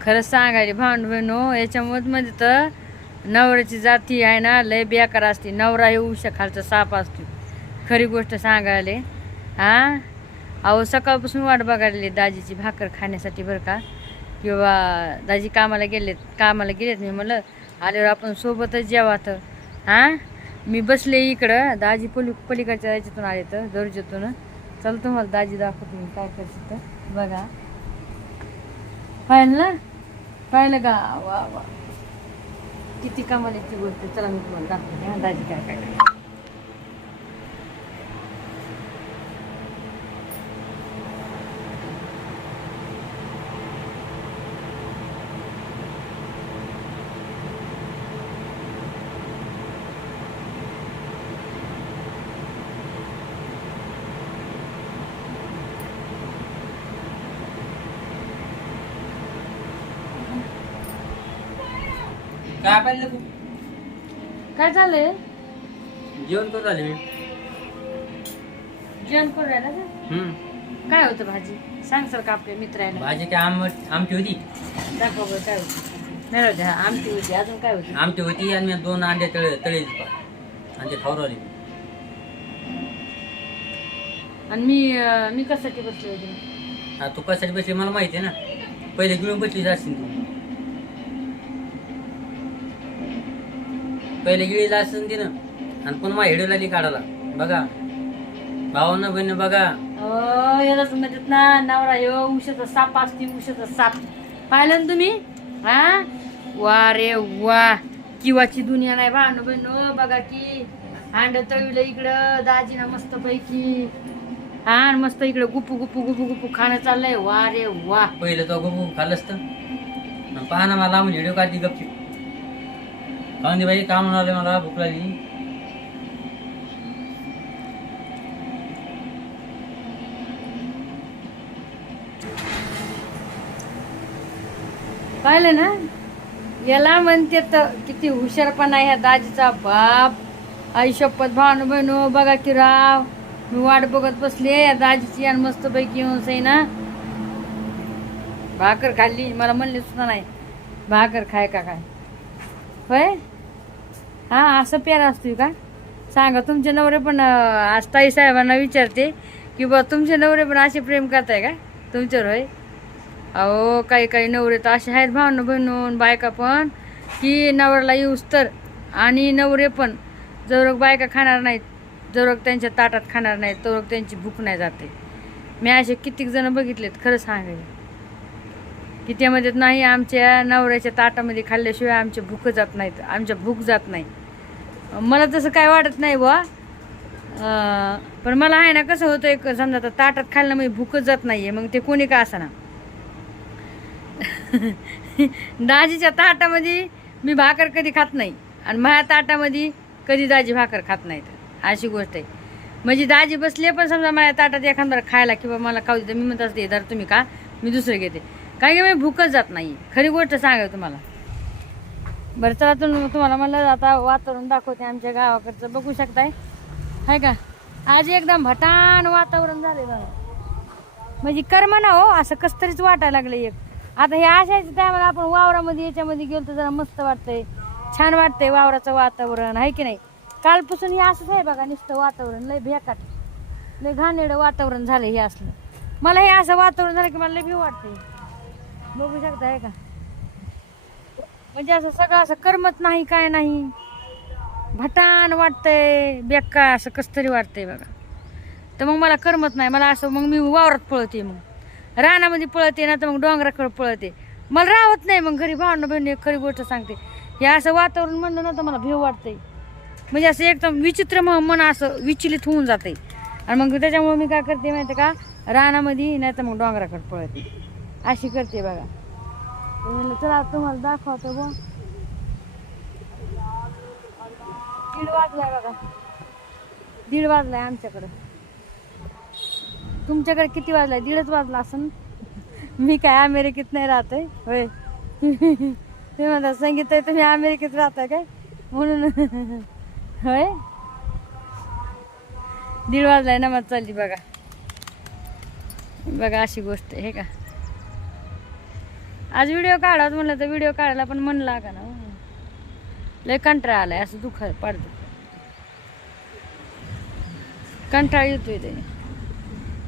खरंच सांगायला भांड बहिणो याच्यामध्ये म्हणजे तर नवऱ्याची जाती आहे ना लय बेकार असते. नवरा हे उशा खालचा साप असतो. खरी गोष्ट सांगायले हां? अहो सकाळपासून वाट बघायला दाजीची भाकर खाण्यासाठी बरं का? किंवा दाजी कामाला गेलेत कामाला गेलेत मी म्हणलं आल्यावर आपण सोबतच जेवा तर. हां? मी बसले इकडं दाजी पली पलीकडच्या याच्यातून आले तर दर्जातून. चल तुम्हाला दाजी दाखवतो मी काय करते तर. बघा. पाहिलं ना पाहिलं का? वा वा. किती कमालीची गोष्ट चला मी तुम्हाला दाखवते. दाजी काय काय. काय पाहिलं तू? काय चाललंय? जेवण करून आले मी. जेवण करून राहिला का? हम्म. काय होतं भाजी? सांग सर का आपल्या मित्राला. भाजी काय आम आमटी होती? दाखव बरं काय होतं. नाही होते आमटी होती. अजून काय होती? आमटी होती आणि मी दोन अंडे तळे ते खाऊ आले. आणि मी अं, मी कशासाठी बसले होते? हा तू कशासाठी बसली मला माहिती आहे ना. पहिले गिळून बसली असतील तू. पहिले गिळीला असेल तिनं आणि पण मग हेडू लागली काढायला. बघा. भावानं बहिण बघा. अं, यालाच म्हणतात ना नवरा यो उशाचा साप असते उशाचा साप. पाहिलं ना तुम्ही? हा? वा रे वा. किवाची दुनिया नाही बा बहिण बघा की. अंड तळलं इकडं दाजीना मस्त पैकी. हा आणि मस्त इकडं गुपू गुपू गुपू गुपू खाणं चाललंय. वा रे वा. पहिलं तो गपू खाल्लं असतं आणि पहा ना मला लावून व्हिडिओ काढली गपची खाऊन दे बाई काम आले मला भूक लागली पाहिलं ना? याला म्हणते तर किती हुशारपणा ह्या दाजीचा बाप. आई शपथ भावनो बहिणो बघा की राव. मी वाट बघत बसले या दाजीची आणि मस्त पैकी येऊन सई ना. भाकर खाल्ली मला म्हणले सुद्धा नाही. भाकर खाय का काय? होय? हा असं प्यार असतोय का? सांगा तुमचे नवरे पण आज ताई साहेबांना विचारते की बा तुमचे नवरे पण असे प्रेम करताय का? तुमच्यावर होय? अहो काही काही नवरे तर असे आहेत भावनं बहिणून बायका पण की नवऱ्याला येऊस तर. आणि नवरे पण जवळ बायका खाणार नाहीत जवळ त्यांच्या ताटात खाणार नाहीत तर त्यांची भूक नाही जाते. मी असे कितीक जण बघितलेत खरं सांगायला की त्यामध्ये नाही आमच्या नवऱ्याच्या ताटामध्ये खाल्ल्याशिवाय आमची भूक जात नाहीत आमच्या भूक जात नाही. मला तसं काय वाटत नाही बुवा. पण मला आहे ना कसं होतं एक समजा आता ताटात खाल्लं म्हणजे भूकच जात नाहीये मग ते कोणी का ना? दाजीच्या ताटामध्ये मी भाकर कधी खात नाही. आणि माझ्या ताटामध्ये कधी दाजी भाकर खात नाहीत. अशी गोष्ट आहे. म्हणजे दाजी बसले पण समजा माझ्या ताटात एखादा खायला किंवा मला खाऊ देतं मी म्हणत असते धर तुम्ही का मी दुसरं घेते. काय की मी भूकच जात नाही खरी गोष्ट सांगा तुम्हाला. बरं चला तुम तुम्हाला म्हणलं आता वातावरण दाखवते आमच्या गावाकडचं. बघू शकताय. हाय का? आज एकदम भटान वातावरण झाले बघा. म्हणजे कर्म ना हो असं कस तरीच वाटायला लागलं एक. आता हे अशाच्या टायमाला आपण वावरामध्ये याच्यामध्ये गेलो तर जरा मस्त वाटतंय. छान वाटतंय वावराचं वातावरण आहे की नाही? कालपासून हे असंच आहे बघा नुसतं वातावरण लय भेकाट लय घाणेरडं वातावरण झालं हे असलं. मला हे असं वातावरण झालं की मला लय भी वाटतंय बघू शकता आहे का? म्हणजे असं सगळं असं करमत नाही काय नाही. भटान वाटतंय बेक्का असं कसं तरी वाटतंय बघा. तर मग मला करमत नाही मला असं मग मी वावरात पळते मग. रानामध्ये पळते ना तर मग डोंगराकडे पळते. मला राहत नाही मग घरी भावनं बहिणी खरी गोष्ट सांगते. हे असं वातावरण म्हणलं ना तर मला भेव वाटतंय. म्हणजे असं एकदम विचित्र म- मन असं विचलित होऊन जाते आणि मग त्याच्यामुळे मी काय करते माहिती का? रानामध्ये नाही तर मग डोंगराकडे पळते. अशी करते बघा. म्हणलं चला तुम्हाला दाखवतो बघ. दीड वाजलाय बघा. दीड वाजलाय आमच्याकडं. तुमच्याकडे किती वाजलाय? दीडच वाजला असं मी काय अमेरिकेत नाही राहते होय. तुम्ही म्हणता संगीत आहे तुम्ही अमेरिकेत राहता काय? म्हणून. होय. दीड वाजलाय नमाज चालली बघा. बघा अशी गोष्ट आहे का? आज व्हिडिओ काढावं म्हणलं तर व्हिडिओ काढायला पण मन लागा ना. हो. लय कंटाळा आलाय असं दुःख पडत कंटाळा येतोय ते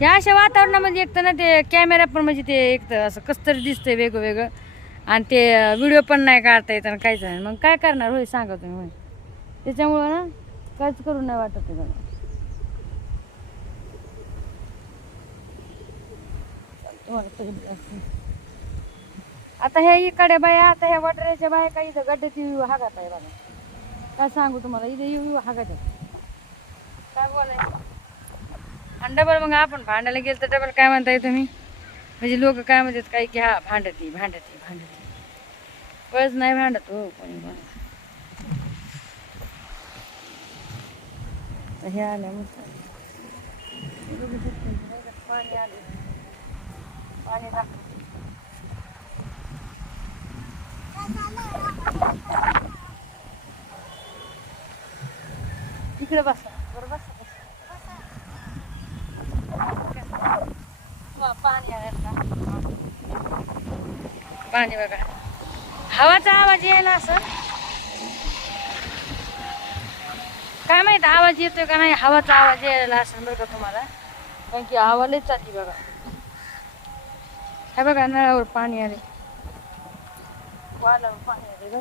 या अशा वातावरणामध्ये एक तर ना ते कॅमेरा पण म्हणजे ते एक तर असं कसं तरी दिसतंय वेगळं वेगळं आणि ते व्हिडिओ पण नाही काढता येत आणि काहीच नाही मग काय करणार होय सांगा तुम्ही होय. त्याच्यामुळं ना काहीच करू नाही वाटत आहे बघा तुम्हाला आता ह्या इकडे बाया आता ह्या वटऱ्याच्या बाया काही इथं गड्ड्यात येऊ हागात आहे बघा. काय सांगू तुम्हाला इथे येऊ हागात आहे. काय बोलायचं? आणि डबल मग आपण भांडायला गेलं तर डबल काय म्हणताय तुम्ही? म्हणजे लोक काय म्हणतात काही की हा भांडती भांडती भांडती. बस नाही भांडत हो कोणी पण. तर हे आल्या मग. पाणी आले. पाणी टाक इकडे बसा. वा, पाणी पाणी बघा. हवाचा आवाज यायला असं? काय माहीत आवाज येतोय का नाही? हवाचा आवाज यायला असं बरं का तुम्हाला? कारण की हवा लय चालली बघा. हे बघा नळावर पाणी आले वालावर पाणी आले का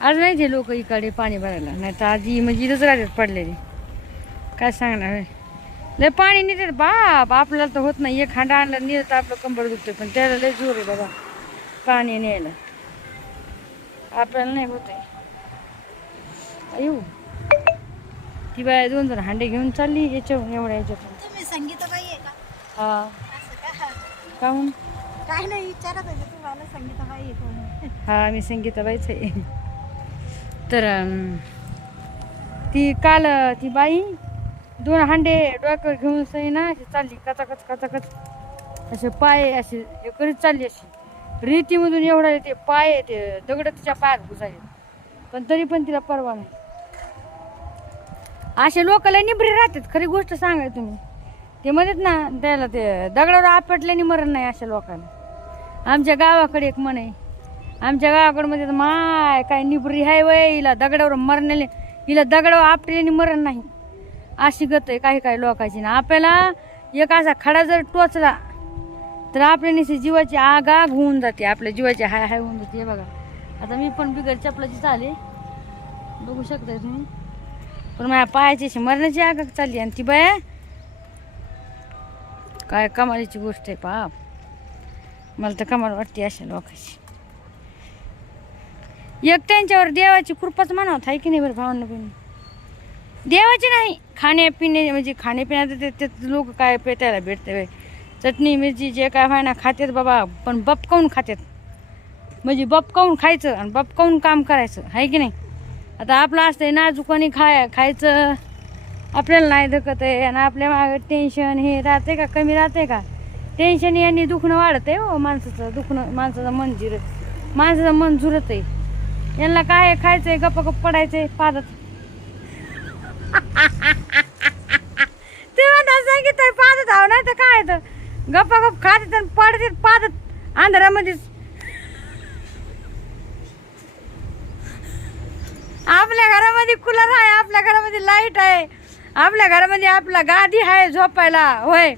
आज नाही ते लोक इकडे पाणी भरायला. नाही तर आधी म्हणजे इथंच राहतात पडलेली. काय सांगणार लय पाणी नेतात बाप आपल्याला तर होत नाही. एक हांडा आणला नेलं तर आपलं कंबर दुखतोय. पण त्याला लय जोर आहे बाबा. पाणी न्यायला. आपल्याला नाही होत आहे. येऊ ती बाय दोन दोन हांडे घेऊन चालली. याच्यावर एवढ्या याच्यातून. संगीताबाई आहे का? हा. असं का? काहून काय नाही विचारत होते तुम्हाला संगीताबाई आहे कोण हा मी संगीताबाईच आहे. तर अं, ती काल अं, ती बाई दोन हांडे डोक्यावर घेऊन सई ना अशी चालली कचाकच कचाकच. असे पाय असे हे करीत चालली अशी. रेतीमधून एवढा येते पाय येते दगड तिच्या पायात घुसायचे पण तरी पण तिला परवा नाही. असे लोकांना निबरी राहतात खरी गोष्ट सांगाय तुम्ही. ते म्हणत ना त्याला ते दगडावर आपटल्याने मरण नाही अशा लोकांना. आमच्या गावाकडे एक म्हण आहे आमच्या गावाकडे मध्ये तर माय काय निबरी हाय वय हिला दगडावर मरण्याले हिला दगडावर आपटल्याने मरण नाही. अशी गत आहे काही काही लोकांची ना. आपल्याला एक असा खडा जर टोचला तर आपल्या निशी जीवाची आगाग होऊन जाते आपल्या जीवाची हाय हाय होऊन जाते. हे बघा. आता मी पण बिगर चपलाची चाले बघू शकताय तुम्ही. पण माझ्या पायाची अशी मरणाची आगा चालली आणि ती बाया काय कमालीची गोष्ट आहे पाप. मला तर कमाल वाटते अशा लोकांची. एक त्यांच्यावर देवाची कृपाच म्हणावत आहे की नाही बरं भावांना बहिणी देवाची नाही खाण्यापिणे म्हणजे खाण्यापिण्याचं ते ते लोक काय पेटायला भेटते बाई. चटणी मिरची जे काय व्हाय ना बाबा पण बपकावून खातात? म्हणजे बपकावून खायचं आणि बपकावून काम करायचं आहे की नाही? आता आपलं असतंय नाजुकानी खाय खायचं. आपल्याला नाही धकत आहे आणि आपल्या माग टेन्शन हे राहते का? कमी राहते का? टेन्शन यांनी दुखणं वाढत आहे हो माणसाचं दुखणं माणसाचं मन जिरत माणसाचं मन झुरत आहे. यांना काय खायचंय? गप्पा गप्प पडायचंय पादत. ते म्हणतात सांगितलं पादत आहो नाही तर काय तर. गप्पा गप्प खातात आणि पडतात पादत आंधारामध्येच आपल्या घरामध्ये कूलर आहे आपल्या घरामध्ये लाइट आहे. आपल्या घरामध्ये आपला गादी आहे झोपायला होय.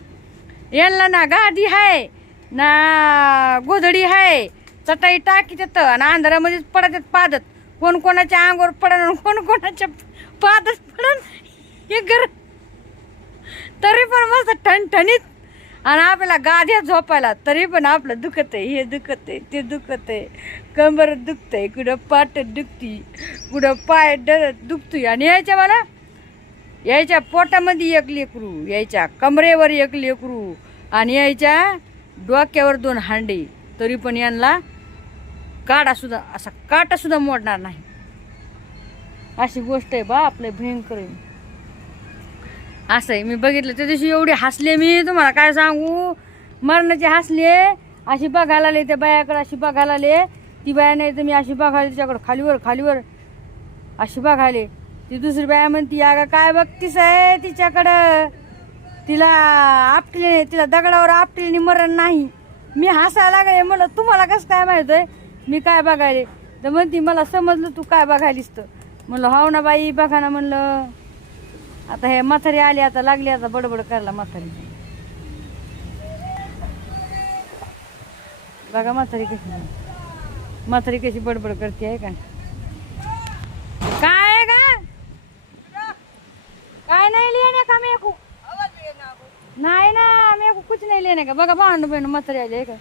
यांना ना गादी आहे ना गोधडी आहे. चटाई टाकी तिथं आणि अंधारामध्येच पडत पादत. कोण कोणाच्या अंगावर पडन कोण कोणाच्या पादत पडन हे घर तरी पण मस्त ठणठणीत. आणि आपल्याला गाद्या झोपायला तरी पण आपलं दुखत आहे हे दुखत आहे ते दुखत आहे. कंबर दुखतंय कुठं पाट दुखती कुठं पाय ड दुखतोय. आणि यायच्या मला यायच्या पोटामध्ये एक लेकरू यायच्या कमरेवर एक लेकरू आणि यायच्या डोक्यावर दोन हांडे. तरी पण यांना काटासुद्धा असा काटासुद्धा मोडणार नाही. अशी गोष्ट आहे बा आपलं भयंकर आहे. असं आहे. मी बघितलं त्या दिवशी एवढे हसले मी. तुम्हाला काय सांगू? मरणाचे हसले अशी बघायला आले त्या बायाकडे अशी बघायला आले ती बाया नाही तर मी अशी बघायला तिच्याकडं खालीवर खालीवर. अशी बघायले. ती दुसरी बाया म्हणती अगं काय बघतीस आहे तिच्याकडं? तिला आपटली नाही तिला दगडावर आपटली मरण नाही. मी हसायला लागले म्हणलं तुम्हाला कसं काय माहीत आहे मी काय बघायले? तर म्हणती मला समजलं तू काय बघायलीस तर. म्हणलं हो ना बाई बघा ना म्हणलं. आता हे म्हातारी आली आता लागली आता बडबड करायला म्हातारी. बघा म्हातारी कशी म्हातारी कशी बडबड करते आहे का काय आहे का काय नाही लेने का मेकू नाही ना मेकू कुछ नहीं लेने का। बघा भांड बहिण म्हातारी आली आहे का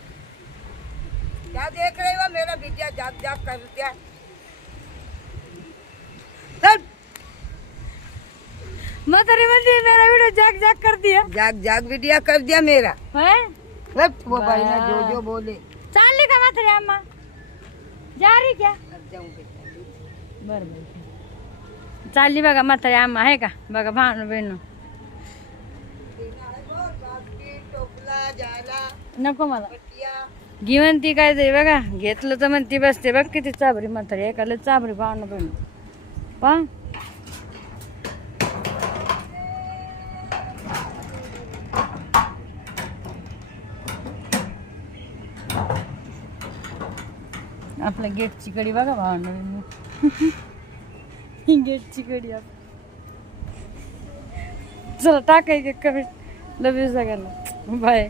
क्या देख रहे हो? मेरा विद्या जाग जाग कर दिया। चल, म्हातारी म्हणते मेरा व्हिडिओ जाग जाग करती है जाग जाग विद्या कर दिया मेरा। हैं? बस वो भाई ने जो जो बोले। चालली का म्हातारी अम्मा। जा रही क्या? अब जाऊंगी बर बर। चालली बघा म्हातारी अम्मा आहे का? बघा भांड बहिण नको मला. घेऊन ती काय तरी बघा घेतलं तर म्हणती बसते बघ किती चाबरी म्हातारी लय चाबरी भांड बहिण पा आपल्या गेटची कडी बघा भावंड गेटची कडी आप चला टाकायचे कमेंट लव यू सगळ्यांना. बाय.